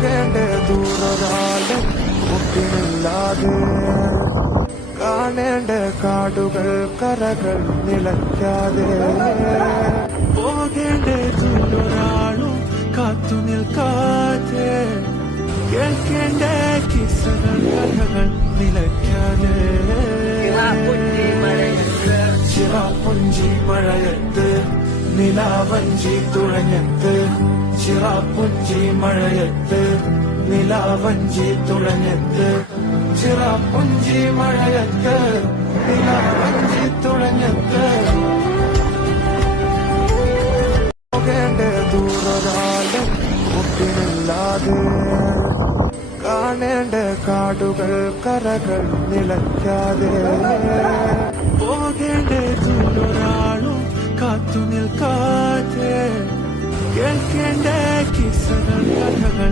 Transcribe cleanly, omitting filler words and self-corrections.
പോകേണ്ട ദൂരൊരാളും ഒപ്പിനില്ലാതെ കാണേണ്ട കാടുകൾ കരകൾ നിലയ്ക്കാതെ പോകേണ്ട ദൂരൊരാളും കാത്തു നിൽക്കാതെ കേൾക്കേണ്ട കിസ്സകൾ കഥകൾ നിലയ്ക്കാതെ ചിറാപ്പുഞ്ചി മഴയത്ത് നിലാവഞ്ചി തുഴഞ്ഞത്ത് ചിറാപ്പുഞ്ചി മഴയത്ത് നിലാവഞ്ചി തുഴഞ്ഞത്ത് ചിറാപ്പുഞ്ചി മഴയത്ത് നിലാവഞ്ചി തുഴഞ്ഞത്ത് പോകേണ്ട ദൂരൊരാളും ഒപ്പിനില്ലാതെ കാണേണ്ട കാടുകൾ കരകൾ നിലയ്ക്കാതെ പോകേണ്ട ദൂരൊരാളും കാത്തു നിൽക്കാതെ കേൾക്കേണ്ട കിസ്സകൾ കഥകൾ